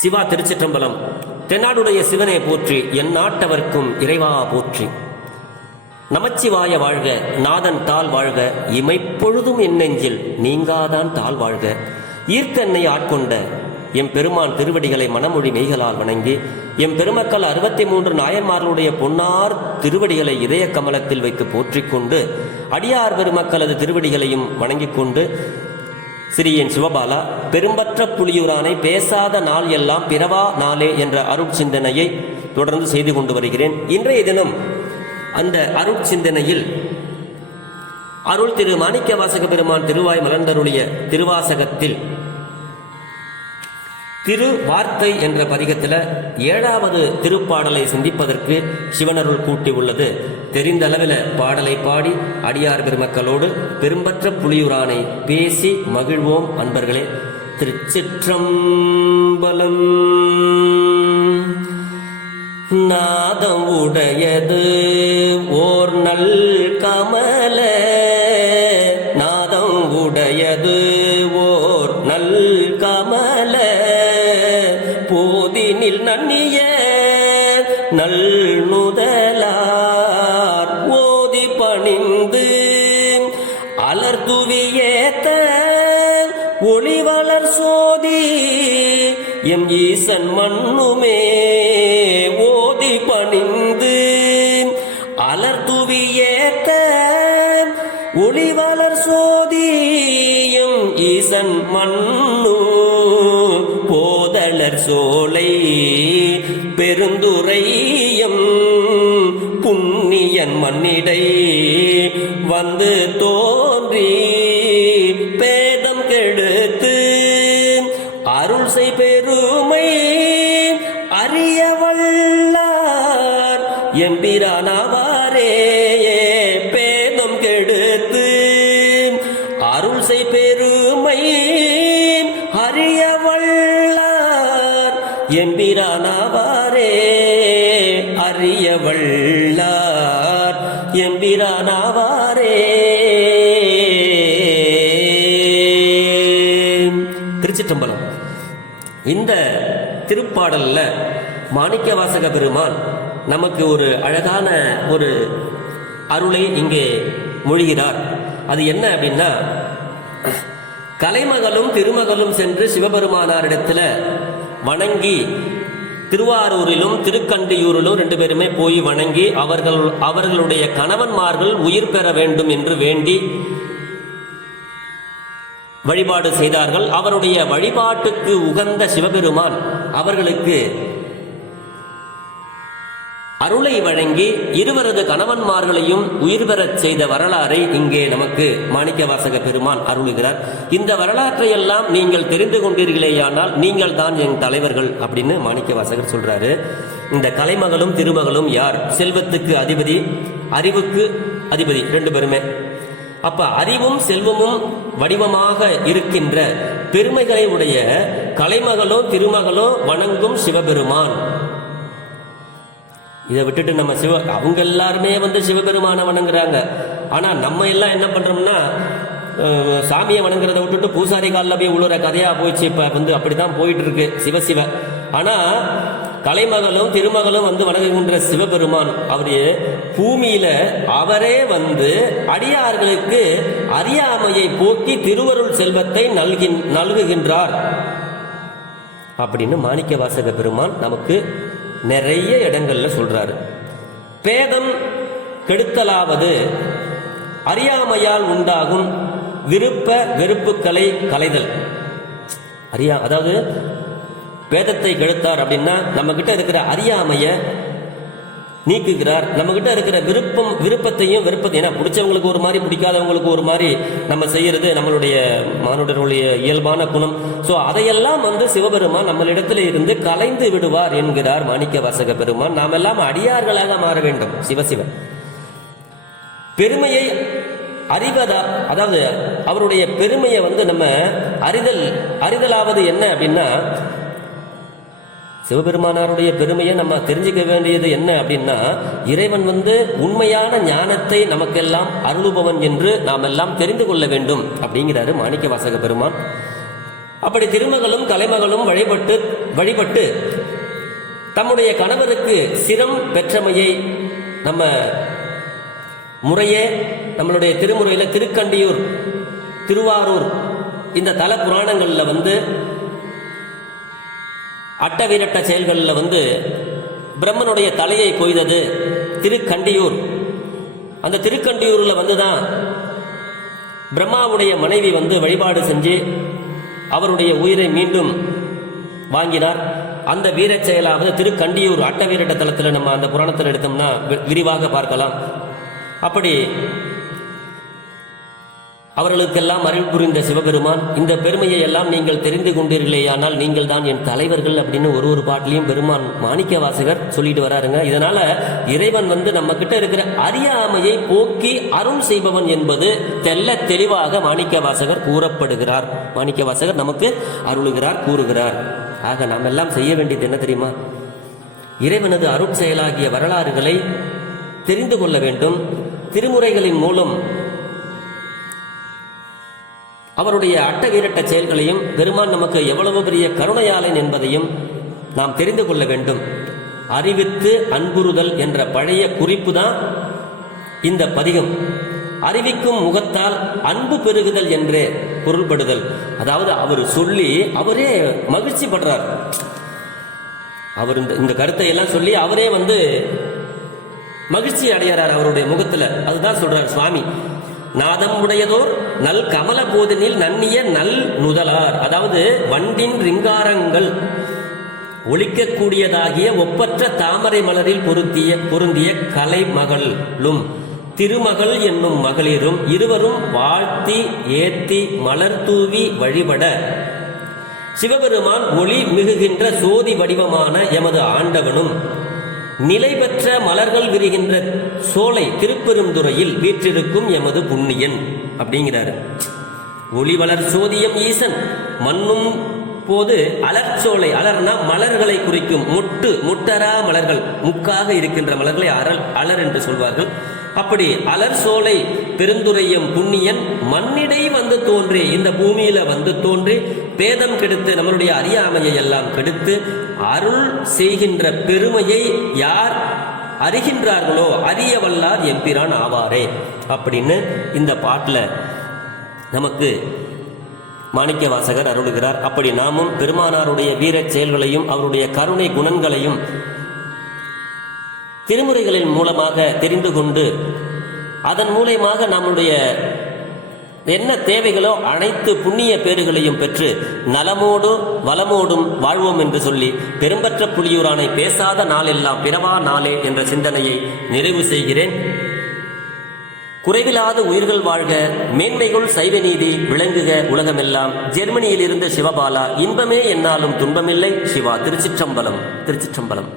சிவா திருச்சிற்றம்பலம். தென்னாடுடைய சிவனை போற்றி, என் நாட்டவர்க்கும் இறைவா போற்றி. நமச்சிவாய வாழ்க, நாதன் தாள் வாழ்க, இமைப்பொழுதும் என் நெஞ்சில் நீங்காதான் தாள் வாழ்க. ஈர்த்தென்னை ஆட்கொண்ட எம் பெருமான் திருவடிகளை மனமொழி மெய்களால் வணங்கி, எம் பெருமக்கள் 63 நாயன்மார்களுடைய பொன்னார் திருவடிகளை இதய கமலத்தில் வைத்து போற்றிக்கொண்டு, அடியார் பெருமக்களது திருவடிகளையும் வணங்கிக் கொண்டு, சிறியன் சிவபாலா பெரும்பற்ற புலியூரானை பேசாத நாள் எல்லாம் பிறவா நாளே என்ற அருட்சிந்தனையை தொடர்ந்து செய்து கொண்டு வருகிறேன். இன்றைய தினம் அந்த அருட்சிந்தனையில் அருள் திரு மாணிக்க வாசக பெருமான் திருவாய் மலர்ந்தருளிய திருவாசகத்தில் திரு வார்த்தை என்ற பதிகத்தில் 7வது திருப்பாடலை சிந்திப்பதற்கு சிவனருள் கூட்டி உள்ளது. தெரிந்தளவில் பாடலை பாடி அடியார் பெருமக்களோடு பெரும்பற்ற புலியூரானை பேசி மகிழ்வோம் அன்பர்களே. திருச்சிற்றம்பலம். நாதம் உடையது ஓர் நல் கமல, நாதம் உடையது ஓர் நல் கமல, போதினில் நன்னிய நல் நுதலார் ஓதி பணிந்து அலர்துவியேத்த ஒளிவளர் சோதி எம் ஈசன் மண்ணுமே. ஓதி பணிந்து அலர்துவியேத்த ஒளிவளர் சோதி எம் ஈசன் மண்ணு, போதலர் சோலை பெருந்துரையம் புண்ணியன் மண்ணிடை வந்து தோன்றி பேதம் கெடுத்து அருள் செய் பெருமை அறிய வல்லார் எம்பிரானாவாரே. பேதம் கெடுத்து அருள் செய் பெருமை அறிய வல்லார் எம்பிரானாவாரே, அறிய வல்லார் எம்பிரானாவாரே. திருச்சிற்றம்பலம். இந்த திருப்பாடல்ல மாணிக்க வாசக பெருமான் நமக்கு ஒரு அழகான ஒரு அருளை இங்கே மொழிகிறார். அது என்ன அப்படின்னா, கலைமகளும் திருமகளும் சென்று சிவபெருமானாரிடத்தில் வணங்கி, திருவாரூரிலும் திருக்கண்டியூரிலும் 2 பேருமே போய் வணங்கி அவர்களுடைய கணவன்மார்கள் உயிர் பெற வேண்டும் என்று வேண்டி வழிபாடு செய்தார்கள். அவருடைய வழிபாட்டுக்கு உகந்த சிவபெருமான் அவர்களுக்கு அருளை வழங்கி இருவரது கணவன்மார்களையும் உயிர் பெறச் செய்த வரலாறை இங்கே நமக்கு மாணிக்க வாசக பெருமான் அருளுகிறார். இந்த வரலாற்றை எல்லாம் நீங்கள் தெரிந்து கொண்டீர்களேயானால் நீங்கள் தான் என் தலைவர்கள் அப்படின்னு மாணிக்க வாசகர் சொல்றாரு. இந்த கலைமகளும் திருமகளும் யார்? செல்வத்துக்கு அதிபதி, அறிவுக்கு அதிபதி, 2 பேருமே. அப்ப அறிவும் செல்வமும் வடிவமாக இருக்கின்ற பெருமைகளை உடைய கலைமகளோ திருமகளோ வணங்கும் சிவபெருமான். இதை விட்டுட்டு நம்ம அவங்க எல்லாருமே சிவபெருமானை வணங்குறாங்க. ஆனா நம்ம எல்லாம் என்ன பண்றோம்னா, சாமியை வணங்குறதை விட்டுட்டு பூசாரி காலில் போய் உழுற கதையா போயிடுச்சு. இப்ப அப்படிதான் போயிட்டு இருக்கு சிவசிவ. ஆனா கலைமகளும் திருமகளும் வணங்குகின்ற சிவபெருமான் அவரு பூமியில அவரே அடியார்களுக்கு அறியாமையை போக்கி திருவருள் செல்வத்தை நல்குகின்றார் அப்படின்னு மாணிக்க வாசக பெருமான் நமக்கு நிறைய இடங்கள்ல சொல்றாரு. பேதம் கெடுத்தலாவது அறியாமையால் உண்டாகும் விருப்ப வெறுப்புகளை களைதல். அதாவது பேதத்தை கெடுத்தார் அப்படின்னா நம்ம கிட்ட இருக்கிற அறியாமைய நீக்குகிறார். நம்ம கிட்ட இருக்கிற விருப்பத்தையும் வெறுப்பத்தையும், ஏன்னா பிடிச்சவங்களுக்கு ஒரு மாதிரி பிடிக்காதவங்களுக்கு ஒரு மாதிரி நம்ம செய்யறது நம்மளுடைய மானுடர்களுடைய இயல்பான குணம். ஸோ அதையெல்லாம் சிவபெருமான் நம்மளிடத்துல இருந்து கலைந்து விடுவார் என்கிறார் மாணிக்க வாசக பெருமான். நாம் எல்லாம் அடியார்களாக மாற வேண்டும். சிவசிவ பெருமையை அறிவதா, அதாவது அவருடைய பெருமையை நம்ம அறிதலாவது என்ன அப்படின்னா, சிவபெருமானாருடைய பெருமையை நம்ம தெரிஞ்சுக்க வேண்டியது என்ன அப்படின்னா, இறைவன் உண்மையான ஞானத்தை நமக்கெல்லாம் அருளுபவன் என்று நாம் எல்லாம் தெரிந்து கொள்ள வேண்டும் அப்படிங்கிறாரு மாணிக்க வாசக பெருமான். அப்படி திருமகளும் கலைமகளும் வழிபட்டு தம்முடைய கணவருக்கு சிரம் பெற்றமையை நம்ம முறையே நம்மளுடைய திருமுறையில் திருக்கண்டியூர், திருவாரூர் இந்த தல புராணங்களில் அட்டவீரட்ட செயல்களில் பிரம்மனுடைய தலையை கொய்தது திருக்கண்டியூர். அந்த திருக்கண்டியூரில் தான் பிரம்மாவுடைய மனைவி வழிபாடு செஞ்சு அவருடைய உயிரை மீண்டும் வாங்கினார். அந்த வீரச் செயலாவது திருக்கண்டியூர் அட்டவீரட்ட தலத்தில் நம்ம அந்த புராணத்தில் எடுத்தோம்னா விரிவாக பார்க்கலாம். அப்படி அவர்களுக்கெல்லாம் அருள் புரிந்த சிவபெருமான், இந்த பெருமையை எல்லாம் நீங்கள் தெரிந்து கொண்டீர்களேயானால் நீங்கள் தான் என் தலைவர்கள் அப்படின்னு ஒரு பாட்டிலையும் பெருமான் மாணிக்க வாசகர் சொல்லிட்டு வராருங்க. இதனால இறைவன் நம்ம கிட்ட இருக்கிற அறியாமையை போக்கி அருள் செய்பவன் என்பது தெல்ல தெளிவாக மாணிக்க வாசகர் கூறப்படுகிறார். மாணிக்க வாசகர் நமக்கு அருளுகிறார், கூறுகிறார். ஆக நாம் எல்லாம் செய்ய வேண்டியது என்ன தெரியுமா? இறைவனது அருள் செயலாகிய வரலாறுகளை தெரிந்து கொள்ள வேண்டும். திருமுறைகளின் மூலம் அவருடைய அட்டவீரட்ட செயல்களையும் பெருமான் நமக்கு எவ்வளவு பெரிய கருணையாளன் என்பதையும் நாம் தெரிந்து கொள்ள வேண்டும். அறிவித்து அன்புறுதல் என்ற பழைய குறிப்பு தான் இந்த பதிகம். அறிவிக்கும் முகத்தால் அன்பு பெருகுதல் என்றே பொருள்படுதல். அதாவது அவர் சொல்லி அவரே மகிழ்ச்சி படுறார். அவர் இந்த கருத்தை எல்லாம் சொல்லி அவரே மகிழ்ச்சி அடைகிறார் அவருடைய முகத்துல. அதுதான் சொல்றார் சுவாமி. நாதம் உடையதோர் நல் கமல போதினில் நன்னிய நல் நுதலார். அதாவது வண்டின் ரிங்காரங்கள் ஒழிக்கக்கூடியதாகிய ஒப்பற்ற தாமரை மலரில் பொருந்திய கலைமகளும் திருமகள் என்னும் மகளிரும் இருவரும் வாழ்த்தி ஏத்தி மலர் தூவி வழிபட சிவபெருமான் ஒளி மிகுகின்ற சோதி வடிவமான எமது ஆண்டவனும் நிலை பெற்ற மலர்கள் விரிகின்ற சோலை திருப்பெருந்துறையில் வீற்றிருக்கும் எமது புண்ணியன் அப்படிங்கிறாரு. ஒளி வளர் சோதியம் ஈசன் மண்ணும் போது அலர்ச்சோலை, அலர்னா மலர்களை குறிக்கும். முட்டரா மலர்கள், முக்காக இருக்கின்ற மலர்களை அலர் என்று சொல்வார்கள். அப்படி அலர் சோலை பெருந்துரையம் புண்ணியன் மண்ணிடை தோன்றி, இந்த பூமியில தோன்றி பேதம் கெடுத்து நம்மளுடைய அறியாமையை எல்லாம் கெடுத்து அருள் செய்கின்ற பெருமையை யார் அறிகின்றார்களோ அறிய வல்லார் எம்பிரான் ஆவாரே அப்படின்னு இந்த பாட்டில் நமக்கு மாணிக்க வாசகர் அருளுகிறார். அப்படி நாமும் பெருமானாருடைய வீரச் செயல்களையும் அவருடைய கருணை குணங்களையும் திருமுறைகளின் மூலமாக தெரிந்து கொண்டு அதன் மூலமாக நம்முடைய என்ன தேவைகளோ அனைத்து புண்ணிய பேறுகளையும் பெற்று நலமோடு வளமோடும் வாழ்வோம் என்று சொல்லி பெரும்பற்ற புலியூரானை பேசாத நாளெல்லாம் பிறவா நாளே என்ற சிந்தனையை நிறைவு செய்கிறேன். குறைவில்லாத உயிர்கள் வாழ்க, மேன்மைகள் சைவ நீதி விளங்குக உலகமெல்லாம். ஜெர்மனியில் இருந்த சிவபாலா. இன்பமே என்னாலும் துன்பமில்லை. சிவா. திருச்சிற்றம்பலம். திருச்சிற்றம்பலம்.